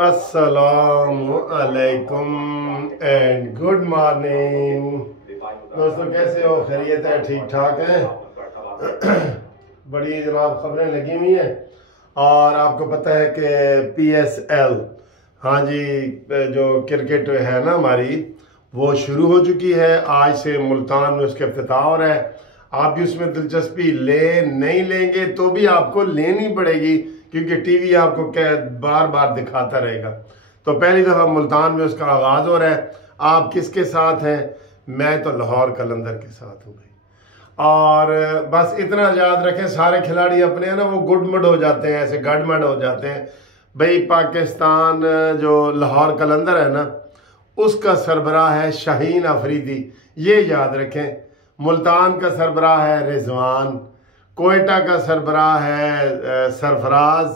अस्सलामु अलैकुम and good morning दोस्तों, कैसे हो? खैरियत है? ठीक ठाक है? बड़ी जनाब खबरें लगी हुई हैं और आपको पता है कि PSL, हाँ जी, जो क्रिकेट है ना हमारी, वो शुरू हो चुकी है। आज से मुल्तान में उसका इफ्तिताह हो रहा है। आप भी उसमें दिलचस्पी नहीं लेंगे तो भी आपको लेनी पड़ेगी, क्योंकि टीवी आपको बार बार दिखाता रहेगा। तो पहली दफ़ा मुल्तान में उसका आगाज़ हो रहा है। आप किसके साथ हैं? मैं तो लाहौर कलंदर के साथ हूँ भाई। और बस इतना याद रखें, सारे खिलाड़ी अपने हैं ना, वो गुडमड हो जाते हैं, ऐसे गडमड हो जाते हैं भाई। पाकिस्तान जो लाहौर कलंदर है ना, उसका सरबराह है शाहीन अफरीदी, ये याद रखें। मुल्तान का सरबराह है रिजवान, कोयटा का सरबराह है सरफराज।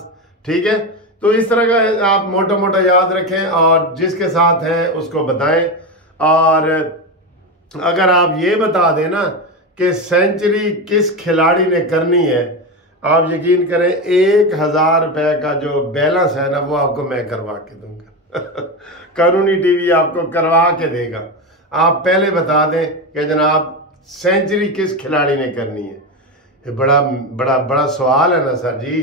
ठीक है, तो इस तरह का आप मोटा मोटा याद रखें और जिसके साथ है उसको बताएं। और अगर आप ये बता दें ना कि सेंचुरी किस खिलाड़ी ने करनी है, आप यकीन करें 1000 रुपए का जो बैलेंस है ना, वो आपको मैं करवा के दूंगा। कानूनी टीवी आपको करवा के देगा। आप पहले बता दें कि जनाब सेंचुरी किस खिलाड़ी ने करनी है। ये बड़ा बड़ा बड़ा सवाल है ना सर जी।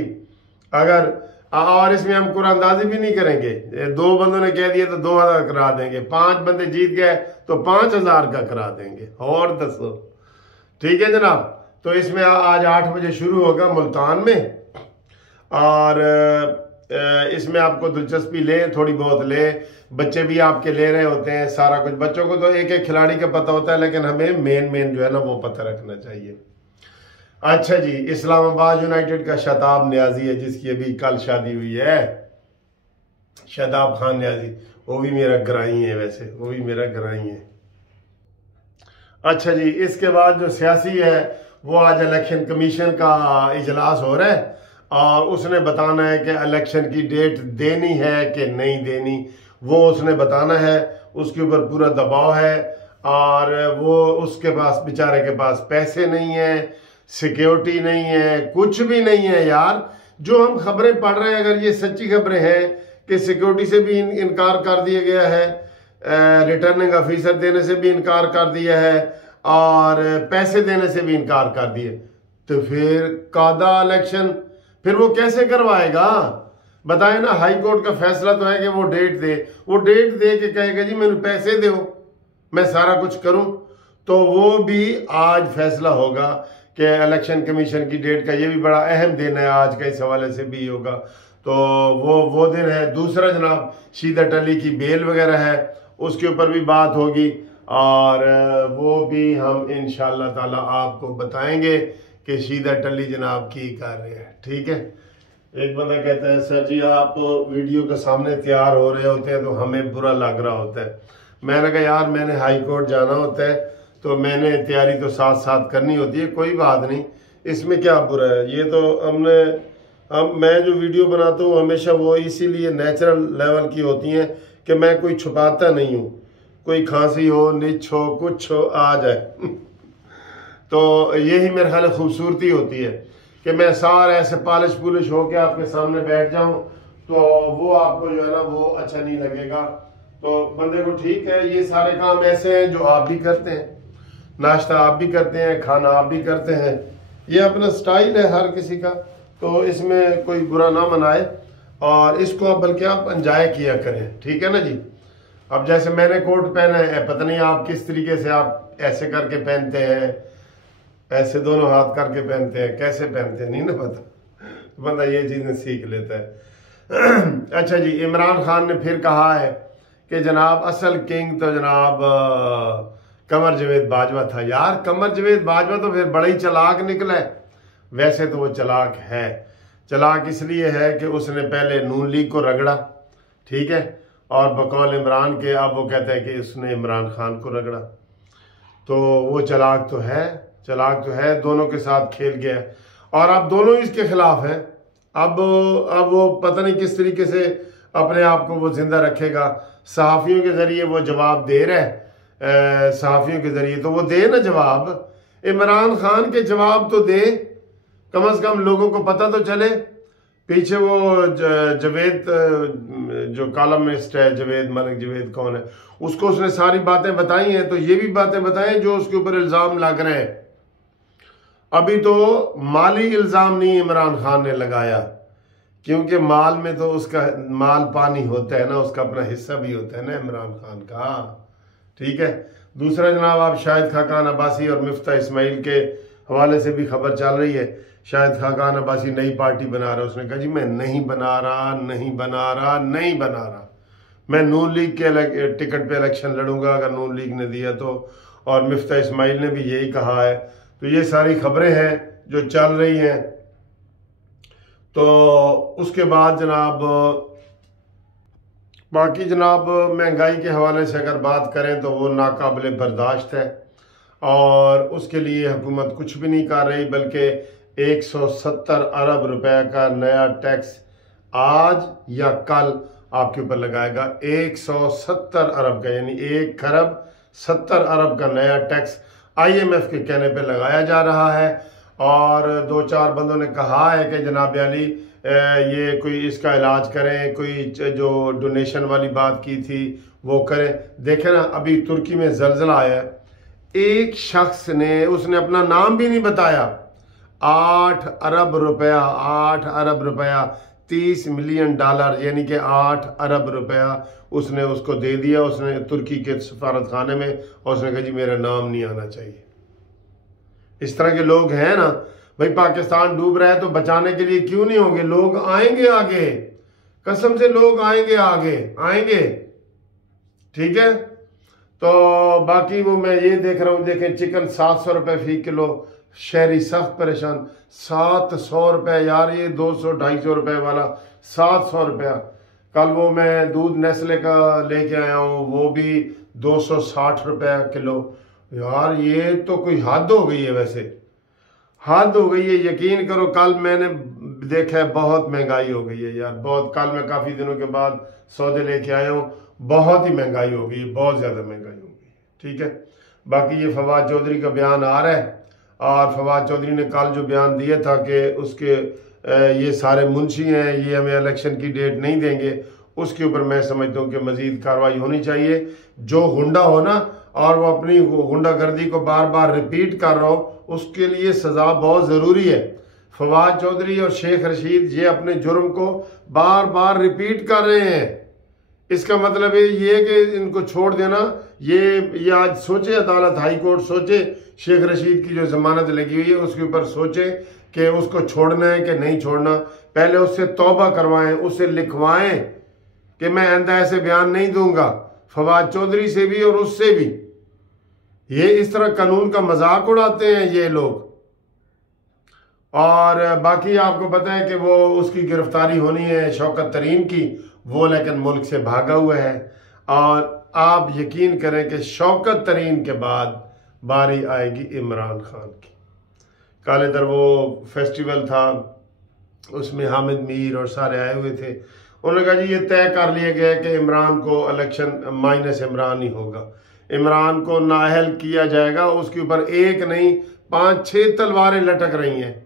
अगर और इसमें हम कुरानंदाजी भी नहीं करेंगे। 2 बंदों ने कह दिया तो 2000 करा देंगे, 5 बंदे जीत गए तो 5000 का करा देंगे। और दसो, ठीक है जनाब। तो इसमें आज 8 बजे शुरू होगा मुल्तान में, और इसमें आपको दिलचस्पी ले, थोड़ी बहुत ले, बच्चे भी आपके ले रहे होते हैं सारा कुछ। बच्चों को तो एक एक खिलाड़ी का पता होता है, लेकिन हमें मेन जो है ना वो पता रखना चाहिए। अच्छा जी, इस्लामाबाद यूनाइटेड का शताब न्याजी है, जिसकी अभी कल शादी हुई है, शताब खान न्याजी। वो भी मेरा ग्राही है, वैसे वो भी मेरा ग्राही है। अच्छा जी, इसके बाद जो सियासी है वो आज इलेक्शन कमीशन का इजलास हो रहा है और उसने बताना है कि इलेक्शन की डेट देनी है कि नहीं देनी, वो उसने बताना है। उसके ऊपर पूरा दबाव है और वो उसके पास, बेचारे के पास पैसे नहीं है, सिक्योरिटी नहीं है, कुछ भी नहीं है यार। जो हम खबरें पढ़ रहे हैं, अगर ये सच्ची खबरें हैं कि सिक्योरिटी से भी इनकार कर दिया गया है, रिटर्निंग ऑफिसर देने से भी इनकार कर दिया है और पैसे देने से भी इनकार कर दिए, तो फिर कादा इलेक्शन फिर वो कैसे करवाएगा? बताए ना। हाई कोर्ट का फैसला तो है कि वो डेट दे, वो डेट दे के कहेगा जी मैंने पैसे दो, मैं सारा कुछ करूं। तो वो भी आज फैसला होगा कि इलेक्शन कमीशन की डेट का। ये भी बड़ा अहम दिन है आज का, इस हवाले से भी होगा। तो वो दिन है। दूसरा जनाब शीदत अली की बेल वगैरह है, उसके ऊपर भी बात होगी और वो भी हम इंशाअल्लाह ताला आपको बताएंगे कि शीदत अली जनाब की कर रहे हैं। ठीक है। एक बंदा कहता है सर जी आप वीडियो के सामने तैयार हो रहे होते हैं तो हमें बुरा लग रहा होता है। मैंने कहा यार मैंने हाई कोर्ट जाना होता है तो मैंने तैयारी तो साथ साथ करनी होती है, कोई बात नहीं, इसमें क्या बुरा है। ये तो मैं जो वीडियो बनाता हूँ हमेशा वो इसीलिए नेचुरल लेवल की होती हैं कि मैं कोई छुपाता नहीं हूँ। कोई खांसी हो, निच हो, कुछ हो, आ जाए। तो यही मेरे ख्याल खूबसूरती होती है कि मैं सारा ऐसे पॉलिश पुलिश होके आपके सामने बैठ जाऊं तो वो आपको जो है ना वो अच्छा नहीं लगेगा। तो बंदे को ठीक है, ये सारे काम ऐसे हैं जो आप भी करते हैं, नाश्ता आप भी करते हैं, खाना आप भी करते हैं, ये अपना स्टाइल है हर किसी का। तो इसमें कोई बुरा ना मनाए और इसको आप बल्कि आप एंजॉय किया करें। ठीक है ना जी। अब जैसे मैंने कोट पहना है, पता नहीं आप किस तरीके से आप ऐसे करके पहनते हैं, ऐसे दोनों हाथ करके पहनते हैं, कैसे पहनते हैं नहीं ना पता, बंदा ये चीजें सीख लेता है। अच्छा जी, इमरान खान ने फिर कहा है कि जनाब असल किंग तो जनाब कमर जावेद बाजवा था। यार कमर जावेद बाजवा तो फिर बड़ा ही चालाक निकला है। वैसे तो वो चालाक है, चालाक इसलिए है कि उसने पहले नून लीग को रगड़ा, ठीक है, और बकौल इमरान के अब वो कहता है कि उसने इमरान खान को रगड़ा। तो वो चालाक तो है, चालाक तो है, दोनों के साथ खेल गया और अब दोनों इसके खिलाफ हैं। अब वो पता नहीं किस तरीके से अपने आप को वो जिंदा रखेगा। सहाफ़ियों के जरिए वो जवाब दे रहा है, सहाफ़ियों के जरिए तो वो दे ना जवाब, इमरान खान के जवाब तो दे, कम से कम लोगों को पता तो चले। पीछे वो जवेद जो कॉलमिस्ट है, जवेद मलिक, जवेद कौन है, उसको उसने सारी बातें बताई हैं। तो ये भी बातें बताएं जो उसके ऊपर इल्जाम लग रहे हैं। अभी तो माली इल्जाम नहीं इमरान खान ने लगाया, क्योंकि माल में तो उसका माल पानी होता है ना, उसका अपना हिस्सा भी होता है ना इमरान खान का। ठीक है। दूसरा जनाब, आप शाहिद खाकान अब्बासी और मिफ्ता इस्माइल के हवाले से भी खबर चल रही है। शाहिद खाकान अब्बासी नई पार्टी बना रहा है। उसने कहा जी मैं नहीं बना रहा, नहीं बना रहा, नहीं बना रहा, मैं नून लीग के टिकट पे इलेक्शन लड़ूंगा अगर नून लीग ने दिया तो। और मिफ्ता इस्माइल ने भी यही कहा है। तो ये सारी खबरें हैं जो चल रही हैं। तो उसके बाद जनाब बाकी जनाब महंगाई के हवाले से अगर बात करें तो वो नाकाबिले बर्दाश्त है, और उसके लिए हुकूमत कुछ भी नहीं कर रही, बल्कि 170 अरब रुपए का नया टैक्स आज या कल आपके ऊपर लगाएगा। 170 अरब का, यानी 1 खरब 70 अरब का नया टैक्स IMF के कहने पे लगाया जा रहा है। और 2-4 बंदों ने कहा है कि जनाब अली ये कोई इसका इलाज करें, कोई जो डोनेशन वाली बात की थी वो करें। देखें ना, अभी तुर्की में जलजला आया, एक शख्स ने, उसने अपना नाम भी नहीं बताया, 8 अरब रुपया, 8 अरब रुपया, $30 मिलियन, यानी कि 8 अरब रुपया उसने उसको दे दिया, उसने तुर्की के सफारत खाने में, और उसने कहा जी मेरा नाम नहीं आना चाहिए। इस तरह के लोग हैं ना भाई। पाकिस्तान डूब रहा है तो बचाने के लिए क्यों नहीं होंगे लोग? आएंगे आगे, कसम से लोग आएंगे आगे, आएंगे। ठीक है। तो बाकी वो मैं ये देख रहा हूँ, देखें चिकन 700 रुपये फी किलो, शहरी सख्त परेशान। 700 रुपये यार, ये 200-250 रुपये वाला 700 रुपया। कल वो मैं दूध नेस्ले का लेके आया हूँ, वो भी 260 रुपया किलो। यार ये तो कोई हद हो गई है, वैसे हद हो गई है। यकीन करो कल मैंने देखा है, बहुत महंगाई हो गई है यार, बहुत। कल मैं काफ़ी दिनों के बाद सौदे लेके आया हूँ, बहुत ही महंगाई हो गई है, बहुत ज़्यादा महंगाई हो गई है। ठीक है। बाकी ये फवाद चौधरी का बयान आ रहा है, और फवाद चौधरी ने कल जो बयान दिया था कि उसके ये सारे मुंशी हैं, ये हमें इलेक्शन की डेट नहीं देंगे, उसके ऊपर मैं समझता हूँ कि मजीद कार्रवाई होनी चाहिए। जो गुंडा हो ना, और वो अपनी गुंडागर्दी को बार बार रिपीट कर रहा हो, उसके लिए सजा बहुत ज़रूरी है। फवाद चौधरी और शेख रशीद ये अपने जुर्म को बार बार रिपीट कर रहे हैं। इसका मतलब ये कि इनको छोड़ देना, ये आज सोचे अदालत, हाई कोर्ट सोचे, शेख रशीद की जो जमानत लगी हुई है उसके ऊपर सोचे कि उसको छोड़ना है कि नहीं छोड़ना। पहले उससे तौबा करवाएं, उससे लिखवाएं कि मैं आइंदा ऐसे बयान नहीं दूंगा, फवाद चौधरी से भी और उससे भी। ये इस तरह कानून का मजाक उड़ाते हैं ये लोग। और बाकी आपको पता है कि वो उसकी गिरफ्तारी होनी है शौकत तरीन की, वो लेकिन मुल्क से भागा हुआ है। और आप यकीन करें कि शौकत तरीन के बाद बारी आएगी इमरान खान की। कल इधर वो फेस्टिवल था, उसमें हामिद मीर और सारे आए हुए थे। उन्होंने कहा जी ये तय कर लिया गया कि इमरान को इलेक्शन माइनस इमरान ही होगा, इमरान को नाअहल किया जाएगा। उसके ऊपर एक नहीं 5-6 तलवारें लटक रही हैं,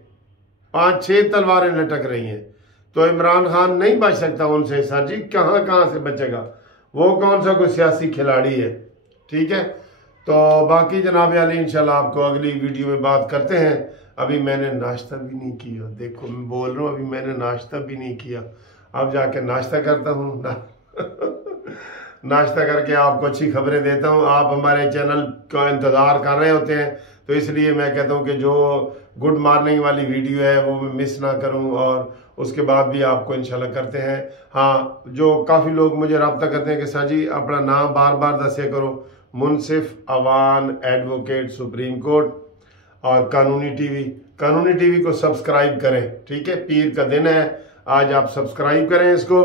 5-6 तलवारें लटक रही हैं। तो इमरान खान नहीं बच सकता उनसे। सर जी कहाँ से बचेगा? वो कौन सा कोई सियासी खिलाड़ी है? ठीक है। तो बाकी जनाब अली इंशाल्लाह आपको अगली वीडियो में बात करते हैं। अभी मैंने नाश्ता भी नहीं किया, देखो मैं बोल रहा हूँ अभी मैंने नाश्ता भी नहीं किया। अब जाके नाश्ता करता हूँ नाश्ता करके आपको अच्छी खबरें देता हूँ। आप हमारे चैनल का इंतज़ार कर रहे होते हैं, तो इसलिए मैं कहता हूँ कि जो गुड मॉर्निंग वाली वीडियो है वो मैं मिस ना करूँ, और उसके बाद भी आपको इंशाल्लाह करते हैं। हाँ, जो काफ़ी लोग मुझे रब्ता करते हैं कि सर जी अपना नाम बार बार दसिया करो, मुनसिफ अवान एडवोकेट सुप्रीम कोर्ट और कानूनी टीवी को सब्सक्राइब करें। ठीक है, पीर का दिन है, आज आप सब्सक्राइब करें इसको।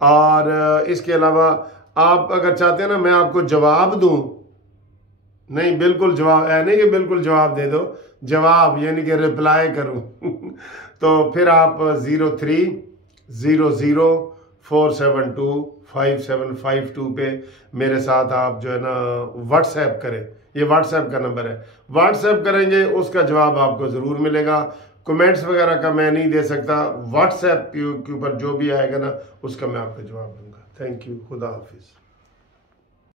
और इसके अलावा आप अगर चाहते हैं ना मैं आपको जवाब दूं, नहीं बिल्कुल जवाब है नहीं कि बिल्कुल जवाब दे दो, जवाब यानी कि रिप्लाई करूं तो फिर आप 030047255752 पे मेरे साथ आप जो है ना व्हाट्सएप करें। ये व्हाट्सएप का नंबर है, व्हाट्सएप करेंगे उसका जवाब आपको ज़रूर मिलेगा। कमेंट्स वगैरह का मैं नहीं दे सकता, व्हाट्सएप के ऊपर जो भी आएगा ना उसका मैं आपको जवाब दूंगा। थैंक यू, खुदा हाफिज।